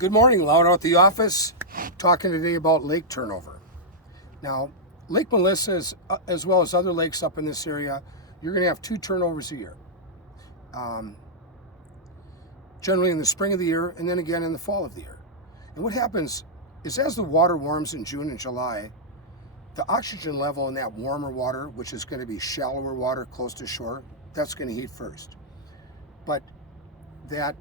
Good morning, Loud out the office. Talking today about lake turnover. Now, Lake Melissa, as well as other lakes up in this area, you're going to have 2 turnovers a year. Generally in the spring of the year and then again in the fall of the year. And what happens is as the water warms in June and July, the oxygen level in that warmer water, which is going to be shallower water close to shore, that's going to heat first. But that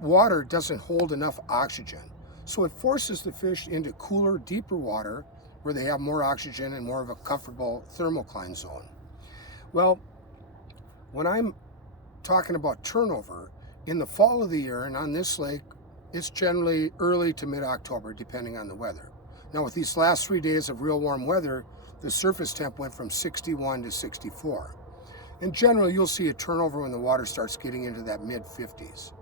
water doesn't hold enough oxygen. So it forces the fish into cooler, deeper water where they have more oxygen and more of a comfortable thermocline zone. Well, when I'm talking about turnover, in the fall of the year and on this lake, it's generally early to mid-October, depending on the weather. Now, with these last 3 days of real warm weather, the surface temp went from 61 to 64. In general, you'll see a turnover when the water starts getting into that mid-50s.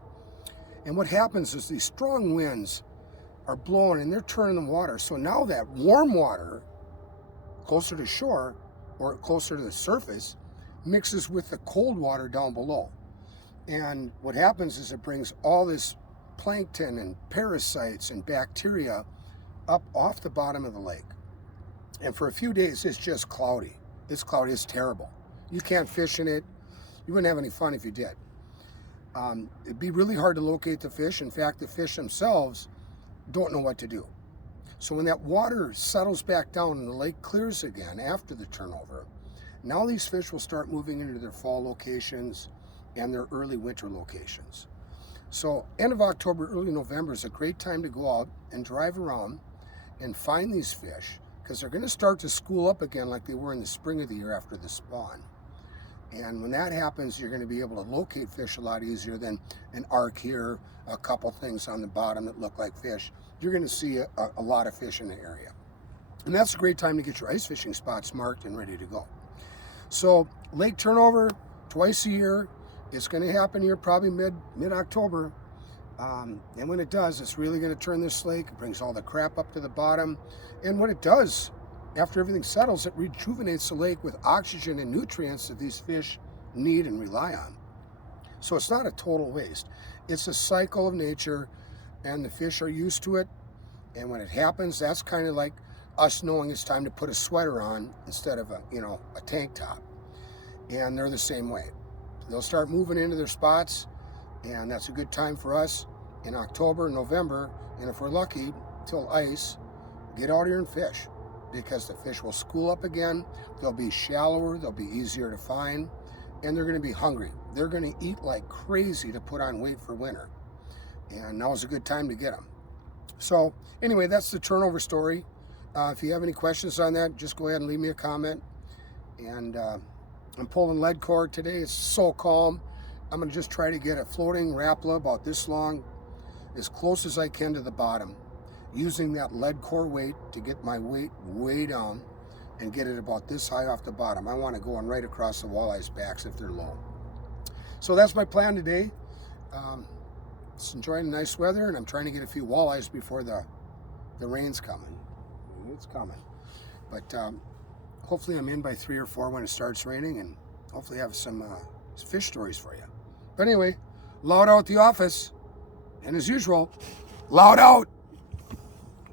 And what happens is these strong winds are blowing and they're turning the water. So now that warm water closer to shore or closer to the surface mixes with the cold water down below. And what happens is it brings all this plankton and parasites and bacteria up off the bottom of the lake. And for a few days, it's just cloudy. It's cloudy, it's terrible. You can't fish in it. You wouldn't have any fun if you did. It'd be really hard to locate the fish. In fact, the fish themselves don't know what to do. So when that water settles back down and the lake clears again after the turnover, now these fish will start moving into their fall locations and their early winter locations. So end of October, early November is a great time to go out and drive around and find these fish because they're going to start to school up again like they were in the spring of the year after the spawn. And when that happens, you're going to be able to locate fish a lot easier than an arc here, a couple things on the bottom that look like fish. You're going to see a lot of fish in the area. And that's a great time to get your ice fishing spots marked and ready to go. So lake turnover twice a year. It's going to happen here probably mid-October. And when it does, it's really going to turn this lake. It brings all the crap up to the bottom. And what it does, after everything settles, it rejuvenates the lake with oxygen and nutrients that these fish need and rely on. So it's not a total waste. It's a cycle of nature, and the fish are used to it. And when it happens, that's kind of like us knowing it's time to put a sweater on instead of a tank top. And they're the same way. They'll start moving into their spots, and that's a good time for us in October, November, and if we're lucky, till ice, get out here and fish. Because the fish will school up again, they'll be shallower, they'll be easier to find, and they're going to be hungry. They're going to eat like crazy to put on weight for winter. And now is a good time to get them. So anyway, that's the turnover story. If you have any questions on that, just go ahead and leave me a comment. And I'm pulling lead core today. It's so calm. I'm going to just try to get a floating Rapala about this long, as close as I can to the bottom, using that lead core weight to get my weight way down and get it about this high off the bottom. I want to go on right across the walleye's backs if they're low. So that's my plan today. Just enjoying the nice weather, and I'm trying to get a few walleyes before the rain's coming. It's coming. But hopefully I'm in by 3 or 4 when it starts raining, and hopefully have some fish stories for you. But anyway, loud out the office. And as usual, loud out.